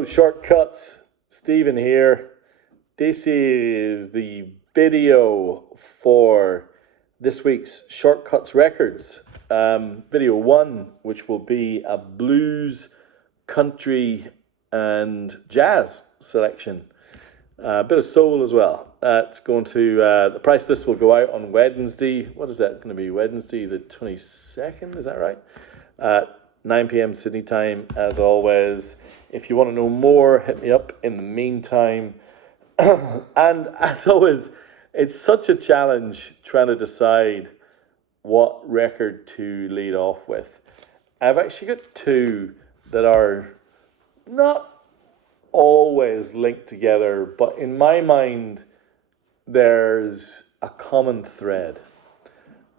Hello, Shortcuts. Stephen here. This is the video for this week's Shortcuts Records. Video 1, which will be a blues, country, and jazz selection. A bit of soul as well. It's going to, the price list will go out on Wednesday. What is that going to be? Wednesday the 22nd, is that right? 9 p.m. Sydney time, as always. If you want to know more, hit me up in the meantime. And as always, it's such a challenge trying to decide what record to lead off with. I've actually got two that are not always linked together, but in my mind, there's a common thread.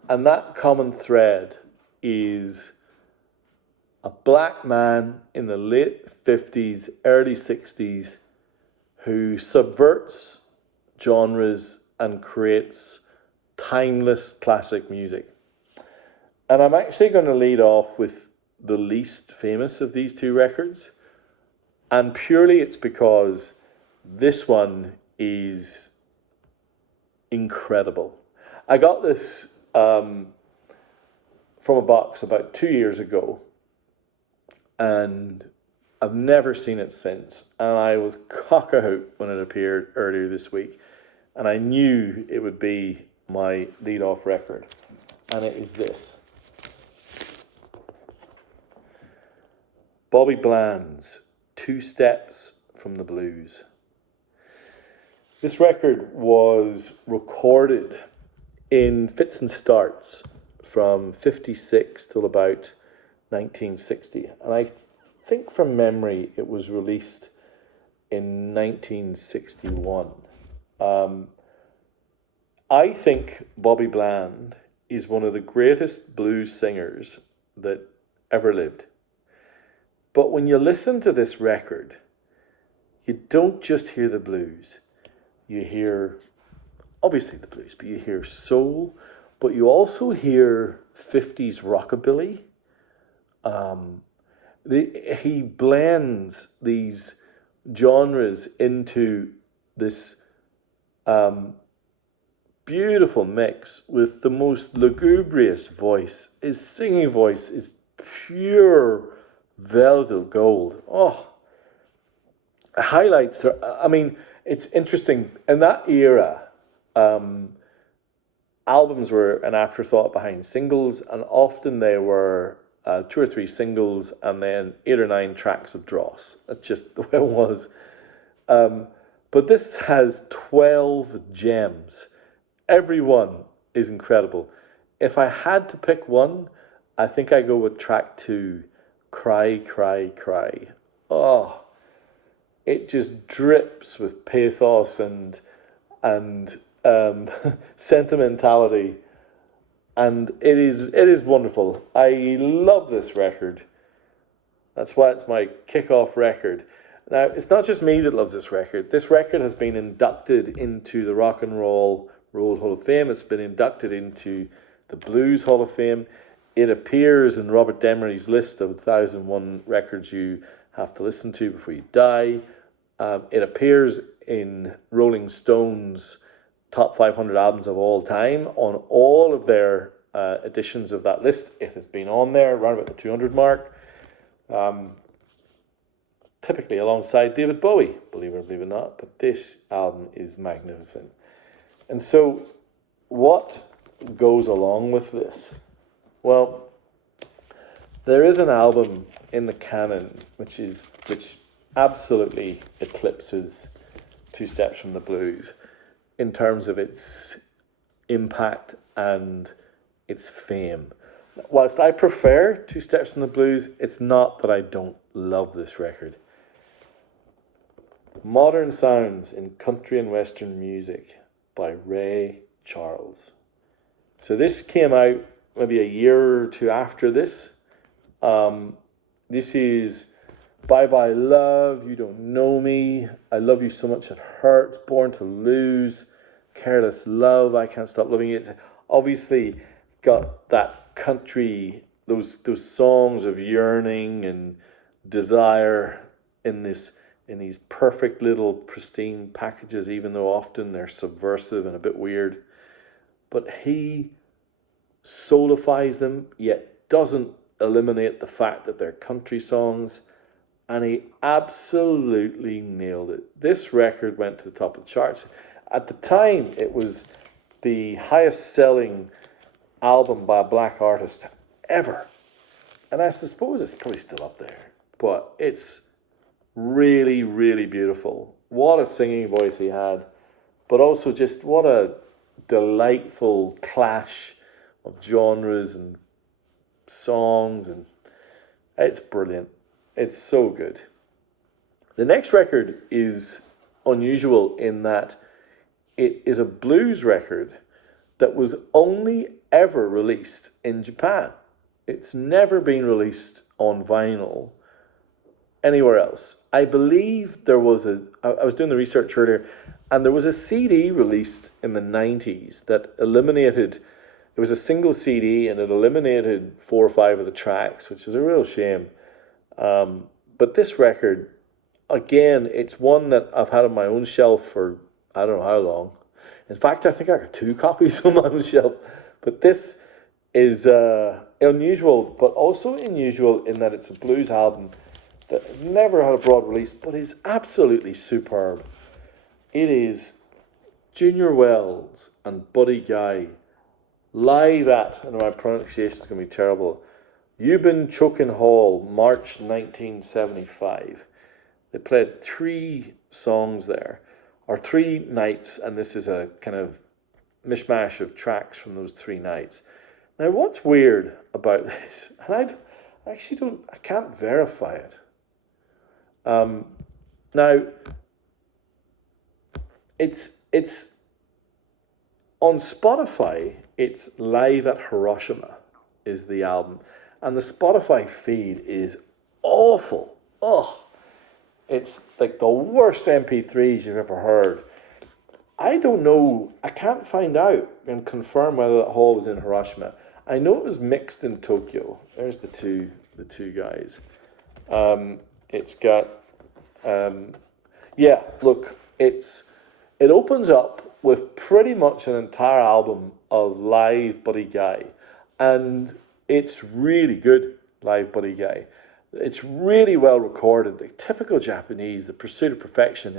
And that common thread is a black man in the late 50s, early 60s, who subverts genres and creates timeless classic music. And I'm actually going to lead off with the least famous of these two records. And purely it's because this one is incredible. I got this from a box about 2 years ago, and I've never seen it since. And I was cock-a-hoot when it appeared earlier this week. And I knew it would be my lead-off record. And it is this. Bobby Bland's 2 Steps from the Blues. This record was recorded in fits and starts from 56 till about 1960, and I think from memory it was released in 1961. I think Bobby Bland is one of the greatest blues singers that ever lived. But when you listen to this record, you don't just hear the blues. You hear, obviously the blues, but you hear soul, but you also hear 50s rockabilly. He blends these genres into this beautiful mix with the most lugubrious voice. His singing voice is pure velvet gold. Oh, highlights are, I mean, it's interesting. In that era, albums were an afterthought behind singles, and often they were 2 or 3 singles and then 8 or 9 tracks of dross. That's just the way it was. But this has 12 gems. Every one is incredible. If I had to pick one, I think I go with track 2, Cry, Cry, Cry. Oh, it just drips with pathos and sentimentality. And it is wonderful. I love this record. That's why it's my kickoff record. Now, it's not just me that loves this record. This record has been inducted into the Rock and Roll Hall of Fame. It's been inducted into the Blues Hall of Fame. It appears in Robert Demery's list of 1,001 records you have to listen to before you die. It appears in Rolling Stone's top 500 albums of all time. On all of their editions of that list, it has been on there around about the 200 mark. Typically alongside David Bowie, believe it or believe it not, but this album is magnificent. And so what goes along with this? Well, there is an album in the canon which absolutely eclipses 2 Steps from the Blues in terms of its impact and its fame. Whilst I prefer 2 Steps from the Blues, it's not that I don't love this record. Modern Sounds in Country and Western Music by Ray Charles. So this came out maybe a year or two after this. This is Bye Bye Love, You Don't Know Me, I Love You So Much It Hurts, Born to Lose, Careless Love, I Can't Stop Loving You. It's obviously got that country, those songs of yearning and desire in this in these perfect little pristine packages, even though often they're subversive and a bit weird. But he soulifies them, yet doesn't eliminate the fact that they're country songs, and he absolutely nailed it. This record went to the top of the charts. At the time, it was the highest selling album by a black artist ever. And I suppose it's probably still up there, but it's really, really beautiful. What a singing voice he had, but also just what a delightful clash of genres and songs, and it's brilliant. It's so good. The next record is unusual in that it is a blues record that was only ever released in Japan. It's never been released on vinyl anywhere else. I believe there was I was doing the research earlier, and there was a CD released in the 90s that eliminated, it was a single CD and it eliminated 4 or 5 of the tracks, which is a real shame. But this record, again, it's one that I've had on my own shelf for I don't know how long. In fact, I think I got 2 copies on my own shelf. But this is unusual, but also unusual in that it's a blues album that never had a broad release, but is absolutely superb. It is Junior Wells and Buddy Guy live at, and my pronunciation is going to be terrible, Eubin Chokin Hall, March 1975. They played 3 songs there, or 3 nights, and this is a kind of mishmash of tracks from those 3 nights. Now, what's weird about this, and I can't verify it. Now, it's on Spotify. It's Live at Hiroshima is the album, and the Spotify feed is awful. Oh, it's like the worst MP3s you've ever heard. I don't know. I can't find out and confirm whether that hall was in Hiroshima. I know it was mixed in Tokyo. There's the two guys. It's got, yeah. Look, it opens up with pretty much an entire album of live Buddy Guy, and it's really good live Buddy Guy. It's really well recorded, like typical Japanese, the pursuit of perfection.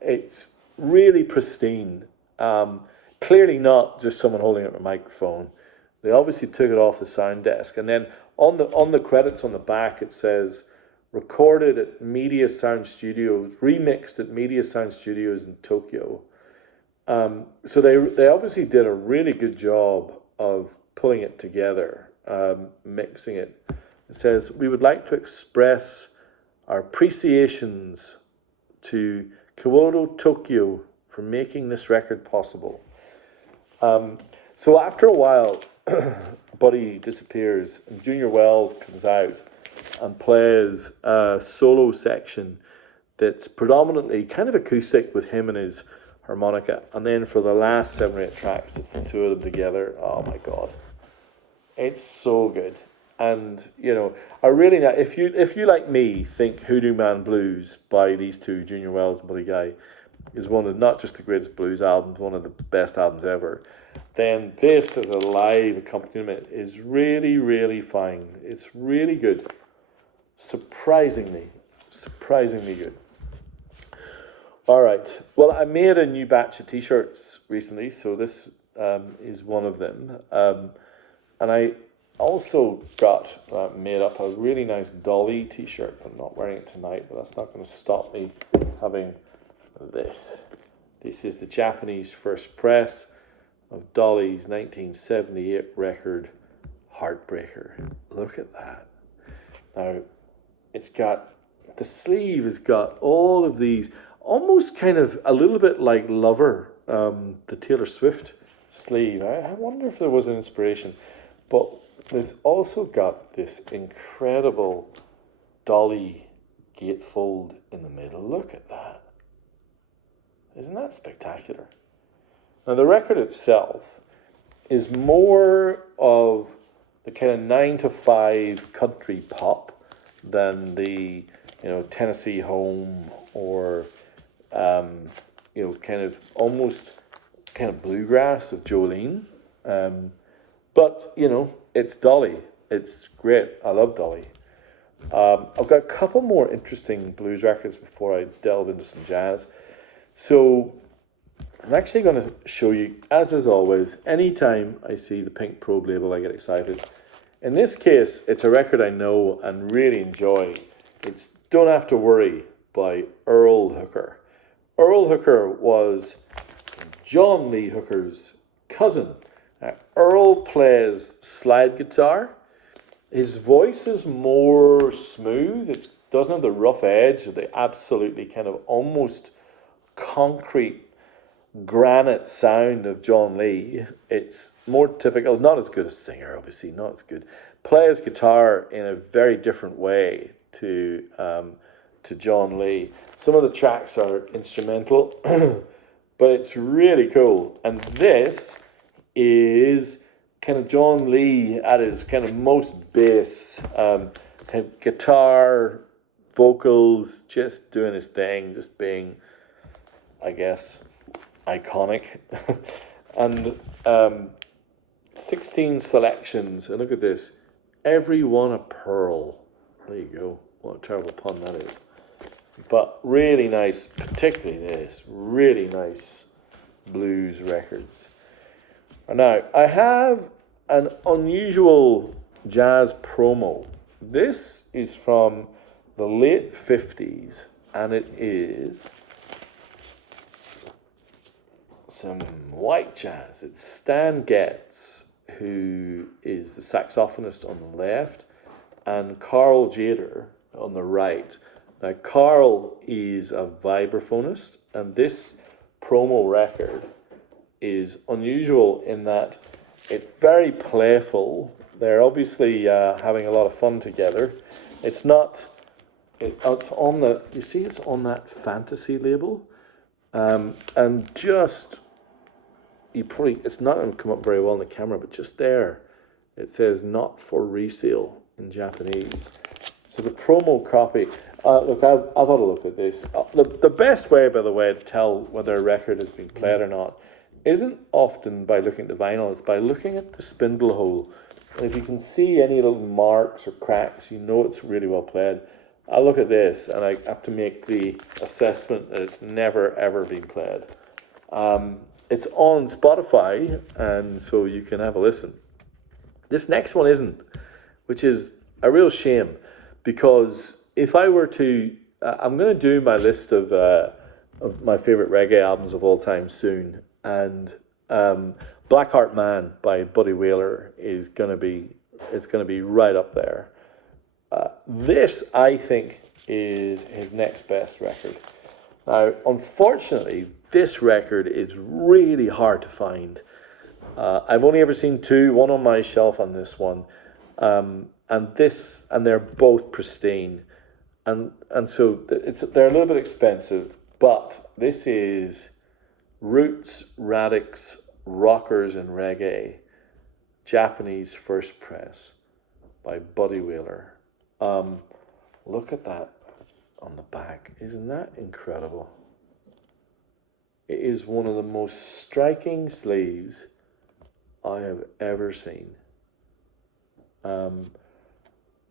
It's really pristine. Clearly not just someone holding up a microphone. They obviously took it off the sound desk, and then on the credits on the back it says recorded at Media Sound Studios, remixed at Media Sound Studios in Tokyo. So they obviously did a really good job of pulling it together, mixing it. It says, we would like to express our appreciations to Kyoto Tokyo for making this record possible. So after a while, Buddy disappears and Junior Wells comes out and plays a solo section that's predominantly kind of acoustic with him and his harmonica. And then for the last 7 or 8 tracks, it's the 2 of them together. Oh my God. It's so good. And, you know, I really, if you like me, think Hoodoo Man Blues by these 2, Junior Wells and Buddy Guy, is one of not just the greatest blues albums, one of the best albums ever, then this as a live accompaniment is really, really fine. It's really good. Surprisingly good. All right. Well, I made a new batch of t-shirts recently, so this is one of them. And I also got made up a really nice Dolly t-shirt. I'm not wearing it tonight, but that's not going to stop me having this. This is the Japanese first press of Dolly's 1978 record, Heartbreaker. Look at that. Now, the sleeve has got all of these, almost kind of a little bit like Lover, the Taylor Swift sleeve. I wonder if there was an inspiration. But there's also got this incredible Dolly gatefold in the middle. Look at that. Isn't that spectacular? Now, the record itself is more of the kind of 9 to 5 country pop than the, Tennessee Home or kind of almost kind of bluegrass of Jolene. But it's Dolly. It's great. I love Dolly. I've got a couple more interesting blues records before I delve into some jazz. So I'm actually going to show you, as is always, anytime I see the Pink Probe label, I get excited. In this case, it's a record I know and really enjoy. It's Don't Have to Worry by Earl Hooker. Earl Hooker was John Lee Hooker's cousin. Earl plays slide guitar. His voice is more smooth. It doesn't have the rough edge of the absolutely kind of almost concrete granite sound of John Lee. It's more typical, not as good a singer, obviously, not as good. Plays guitar in a very different way to John Lee. Some of the tracks are instrumental, but it's really cool. And this is kind of John Lee at his kind of most bass, kind of guitar, vocals, just doing his thing, just being, I guess, iconic. And 16 selections, and look at this, every one a pearl. There you go. What a terrible pun that is. But really nice, particularly this, really nice blues records. Now, I have an unusual jazz promo. This is from the late 50s, and it is some white jazz. It's Stan Getz, who is the saxophonist on the left, and Carl Jader on the right. Now, Carl is a vibraphonist, and this promo record is unusual in that it's very playful. They're obviously having a lot of fun together. It's not. It's on the. You see, it's on that fantasy label, and just you probably. It's not going to come up very well on the camera, but just there, it says "not for resale" in Japanese. So the promo copy. Look, I've had a look at this. The best way, by the way, to tell whether a record has been played or not isn't often by looking at the vinyl, it's by looking at the spindle hole. And if you can see any little marks or cracks, you know it's really well played. I look at this and I have to make the assessment that it's never ever been played. It's on Spotify, and so you can have a listen. This next one isn't, which is a real shame, because if I were to, I'm going to do my list of my favorite reggae albums of all time soon, and Blackheart Man by Buddy Whaler is going to be right up there. This, I think, is his next best record. Now, unfortunately, this record is really hard to find. I've only ever seen two, one on my shelf and this one, and they're both pristine. And so they're a little bit expensive, but this is Roots, Radix, Rockers and Reggae, Japanese First Press by Buddy Whaler. Look at that on the back. Isn't that incredible? It is one of the most striking sleeves I have ever seen.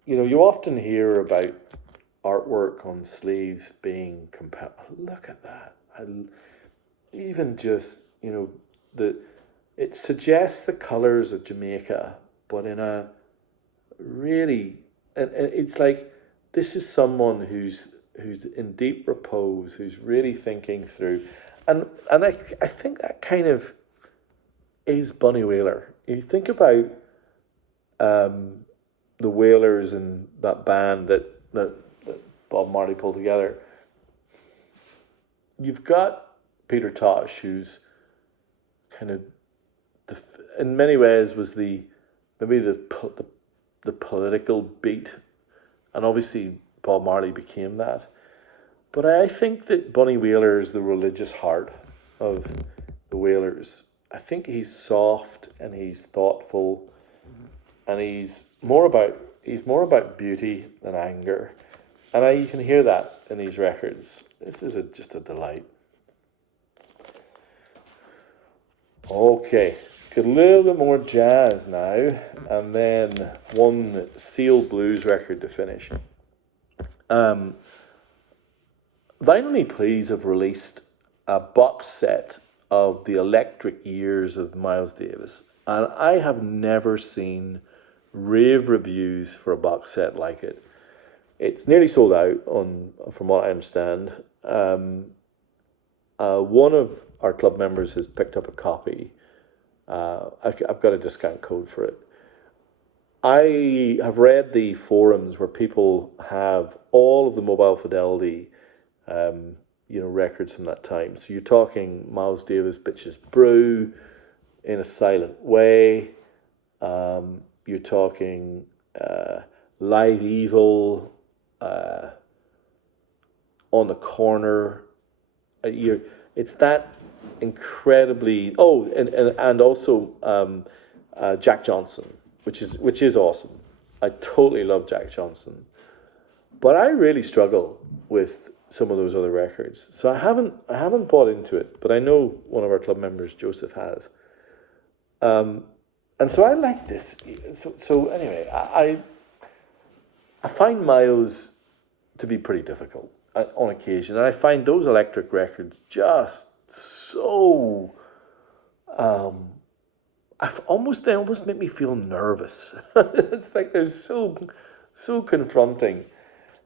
You often hear about artwork on sleeves being compelling. Look at that. Even just, it suggests the colours of Jamaica, but in a really, and it's like, this is someone who's in deep repose, who's really thinking through, and I think that kind of is Bunny Whaler. If you think about the Whalers and that band that Bob Marley pulled together, you've got Peter Tosh, who's kind of in many ways was maybe the political beat, and obviously Bob Marley became that. But I think that Bunny Whaler is the religious heart of the Whalers. I think he's soft and he's thoughtful, and he's more about beauty than anger, and you can hear that in these records. This is just a delight. Okay, got a little bit more jazz now, and then one Seal Blues record to finish. Vinyl Me Please have released a box set of the electric years of Miles Davis, and I have never seen rave reviews for a box set like it. It's nearly sold out, from what I understand. One of our club members has picked up a copy. I've got a discount code for it. I have read the forums where people have all of the Mobile Fidelity, records from that time. So you're talking Miles Davis, Bitches Brew, In a Silent Way. You're talking Live Evil, On the Corner. It's that incredibly. Oh, and also Jack Johnson, which is awesome. I totally love Jack Johnson, but I really struggle with some of those other records. So I haven't bought into it, but I know one of our club members, Joseph, has. And so I like this. So anyway, I find Miles to be pretty difficult on occasion, and I find those electric records just so. They almost make me feel nervous. It's like they're so confronting.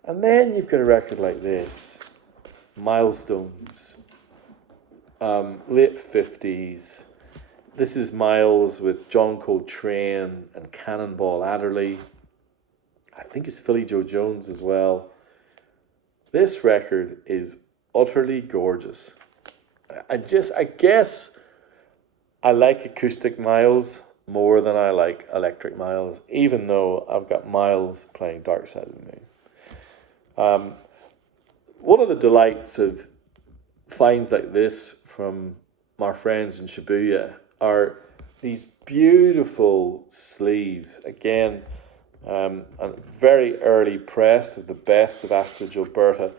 And then you've got a record like this, Milestones, late 50s. This is Miles with John Coltrane and Cannonball Adderley. I think it's Philly Joe Jones as well. This record is utterly gorgeous. I guess I like acoustic Miles more than I like electric Miles, even though I've got Miles playing Dark Side of the Moon. One of the delights of finds like this from our friends in Shibuya are these beautiful sleeves. Again, a very early press of the best of Astrid Gilberta,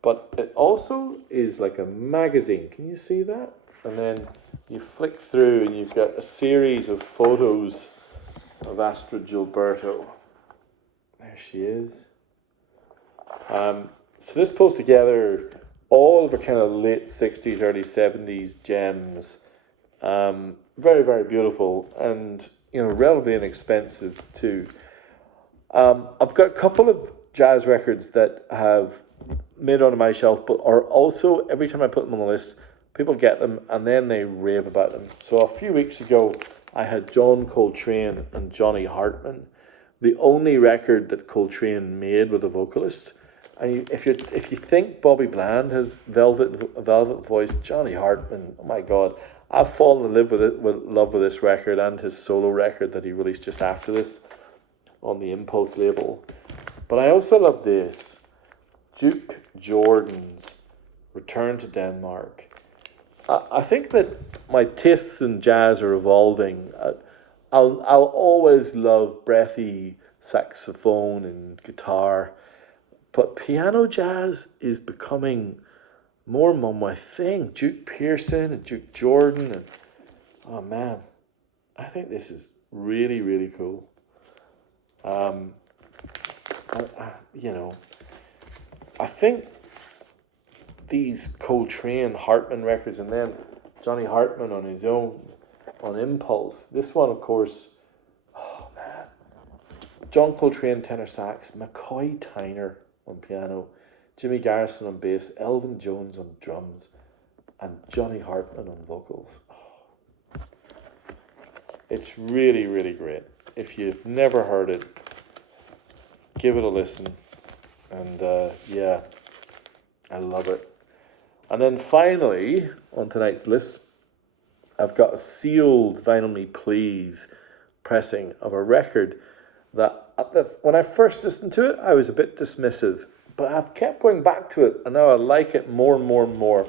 but it also is like a magazine. Can you see that? And then you flick through and you've got a series of photos of Astrid Gilberto. There she is. So this pulls together all of the kind of late 60s, early 70s gems. Very, very beautiful and, relatively inexpensive too. I've got a couple of jazz records that have made onto my shelf, but are also, every time I put them on the list, people get them and then they rave about them. So a few weeks ago, I had John Coltrane and Johnny Hartman, the only record that Coltrane made with a vocalist. And if you think Bobby Bland has velvet voice, Johnny Hartman, oh my God, I've fallen in love with this record and his solo record that he released just after this on the Impulse label. But I also love this, Duke Jordan's Return to Denmark. I think that my tastes in jazz are evolving. I'll always love breathy saxophone and guitar, but piano jazz is becoming more and more my thing. Duke Pearson and Duke Jordan, and oh man, I think this is really, really cool. I think these Coltrane Hartman records, and then Johnny Hartman on his own on Impulse. This one, of course, oh man, John Coltrane tenor sax, McCoy Tyner on piano, Jimmy Garrison on bass, Elvin Jones on drums, and Johnny Hartman on vocals. Oh. It's really, really great. If you've never heard it, give it a listen. And yeah, I love it. And then finally, on tonight's list, I've got a sealed Vinyl Me Please pressing of a record that when I first listened to it, I was a bit dismissive, but I've kept going back to it, and now I like it more and more and more.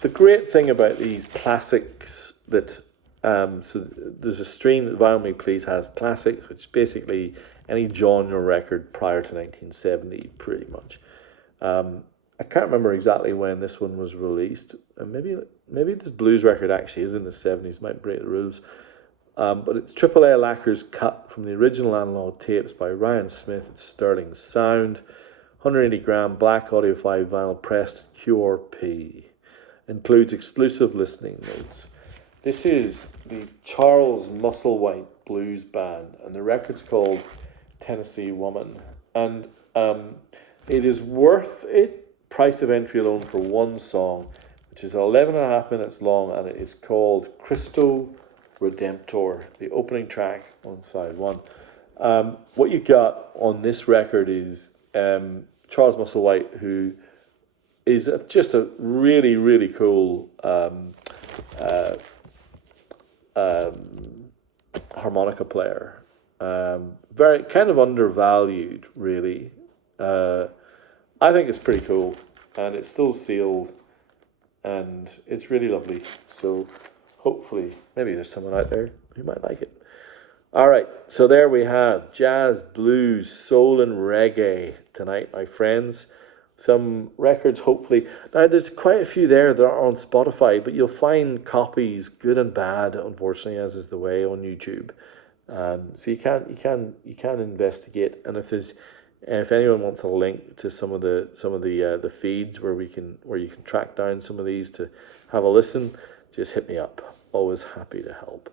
The great thing about these classics that, so there's a stream that Vinyl Me Please has, classics, which is basically any genre record prior to 1970, pretty much. I can't remember exactly when this one was released. And maybe this blues record actually is in the 70s, might break the rules. But it's Triple A lacquers cut from the original analog tapes by Ryan Smith at Sterling Sound. 180 gram black audiophile vinyl pressed QRP. Includes exclusive listening notes. This is the Charles Musselwhite Blues Band, and the record's called Tennessee Woman. And it is worth it. Price of entry alone for one song, which is 11.5 minutes long, and it is called Cristo Redemptor, the opening track on side one. What you got on this record is Charles Musselwhite, who is just a really, really cool harmonica player. Very kind of undervalued, really. I think it's pretty cool, and it's still sealed, and it's really lovely. So hopefully, maybe there's someone out there who might like it. All right, so there we have jazz, blues, soul, and reggae tonight, my friends. Some records, hopefully. Now, there's quite a few there that are on Spotify, but you'll find copies, good and bad, unfortunately, as is the way on YouTube. So you can investigate, and if anyone wants a link to some of the feeds where you can track down some of these to have a listen, just hit me up. Always happy to help.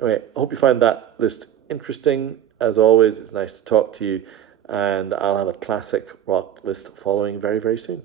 Anyway, I hope you find that list interesting. As always, it's nice to talk to you, and I'll have a classic rock list following very, very soon.